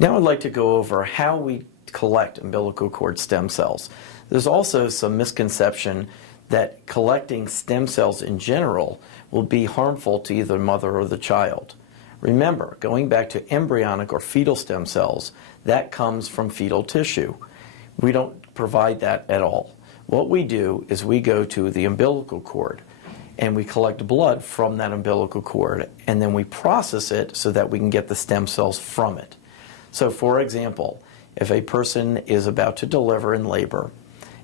Now I'd like to go over how we collect umbilical cord stem cells. There's also some misconception that collecting stem cells in general will be harmful to either the mother or the child. Remember, going back to embryonic or fetal stem cells, that comes from fetal tissue. We don't provide that at all. What we do is we go to the umbilical cord and we collect blood from that umbilical cord, and then we process it so that we can get the stem cells from it. So for example, if a person is about to deliver in labor,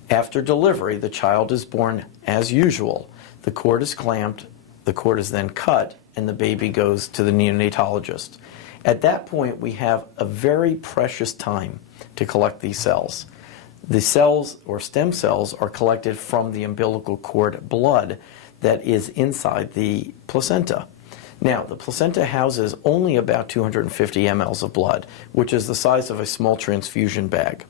after delivery the child is born as usual. The cord is clamped, the cord is then cut, and the baby goes to the neonatologist. At that point we have a very precious time to collect these cells. The cells or stem cells are collected from the umbilical cord blood that is inside the placenta. Now, the placenta houses only about 250 mLs of blood, which is the size of a small transfusion bag.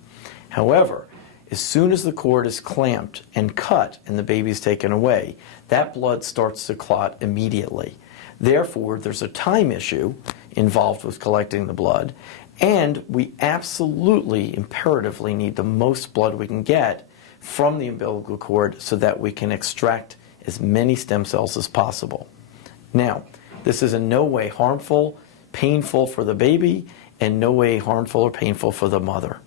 However, as soon as the cord is clamped and cut and the baby is taken away, that blood starts to clot immediately. Therefore, there's a time issue involved with collecting the blood, and we absolutely, imperatively need the most blood we can get from the umbilical cord so that we can extract as many stem cells as possible. Now, this is in no way harmful, painful for the baby, and no way harmful or painful for the mother.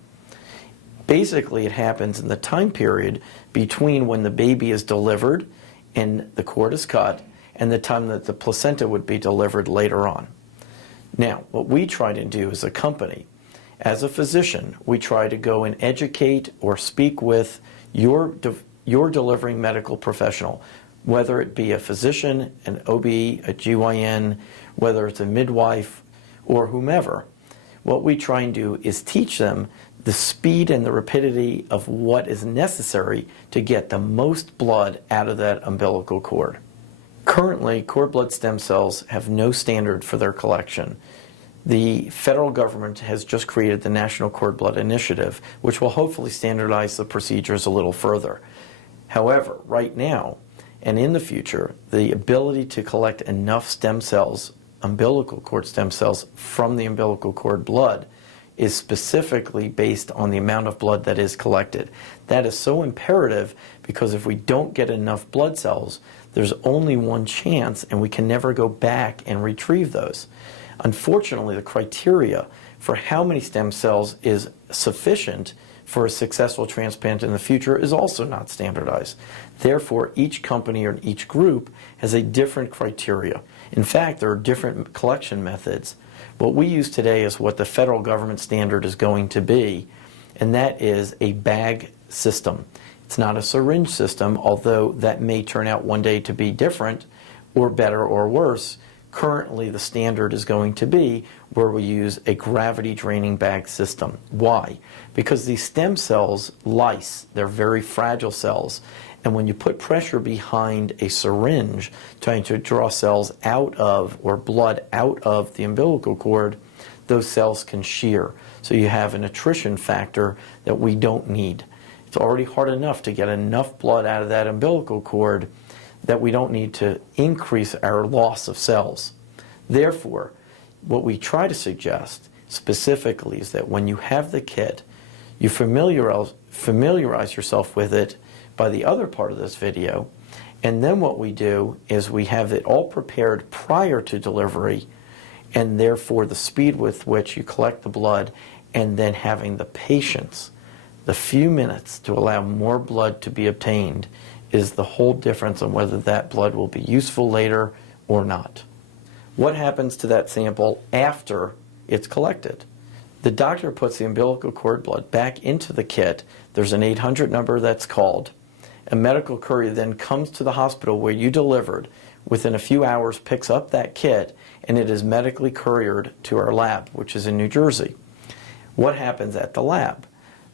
Basically, it happens in the time period between when the baby is delivered and the cord is cut and the time that the placenta would be delivered later on. Now, what we try to do as a company, as a physician, we try to go and educate or speak with your delivering medical professional, whether it be a physician, an OB, a GYN, whether it's a midwife, or whomever. What we try and do is teach them the speed and the rapidity of what is necessary to get the most blood out of that umbilical cord. Currently, cord blood stem cells have no standard for their collection. The federal government has just created the National Cord Blood Initiative, which will hopefully standardize the procedures a little further. However, right now, and in the future, the ability to collect enough stem cells, umbilical cord stem cells, from the umbilical cord blood is specifically based on the amount of blood that is collected. That is so imperative because if we don't get enough blood cells, there's only one chance and we can never go back and retrieve those. Unfortunately, the criteria for how many stem cells is sufficient for a successful transplant in the future is also not standardized. Therefore, each company or each group has a different criteria. In fact, there are different collection methods. What we use today is what the federal government standard is going to be, and that is a bag system. It's not a syringe system, although that may turn out one day to be different or better or worse. Currently, the standard is going to be where we use a gravity draining bag system. Why? Because these stem cells lyse. They're very fragile cells. And when you put pressure behind a syringe trying to draw cells out of or blood out of the umbilical cord, those cells can shear. So you have an attrition factor that we don't need. It's already hard enough to get enough blood out of that umbilical cord that we don't need to increase our loss of cells. Therefore, what we try to suggest specifically is that when you have the kit, you familiarize yourself with it by the other part of this video, and then what we do is we have it all prepared prior to delivery, and therefore the speed with which you collect the blood and then having the patience, the few minutes to allow more blood to be obtained is the whole difference on whether that blood will be useful later or not. What happens to that sample after it's collected? The doctor puts the umbilical cord blood back into the kit. There's an 800 number that's called. A medical courier then comes to the hospital where you delivered, within a few hours picks up that kit, and it is medically couriered to our lab, which is in New Jersey. What happens at the lab?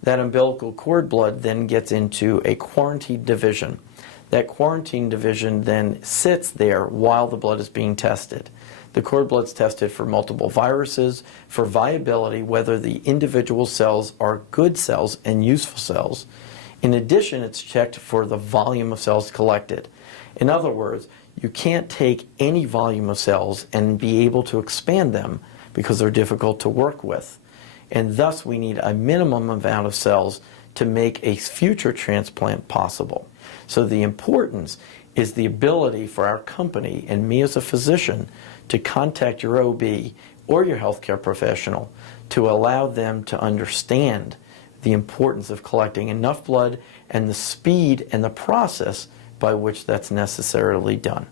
That umbilical cord blood then gets into a quarantine division. That quarantine division then sits there while the blood is being tested. The cord blood's tested for multiple viruses, for viability, whether the individual cells are good cells and useful cells. In addition, it's checked for the volume of cells collected. In other words, you can't take any volume of cells and be able to expand them because they're difficult to work with. and thus we need a minimum amount of cells to make a future transplant possible. So the importance is the ability for our company and me as a physician to contact your OB or your healthcare professional to allow them to understand the importance of collecting enough blood and the speed and the process by which that's necessarily done.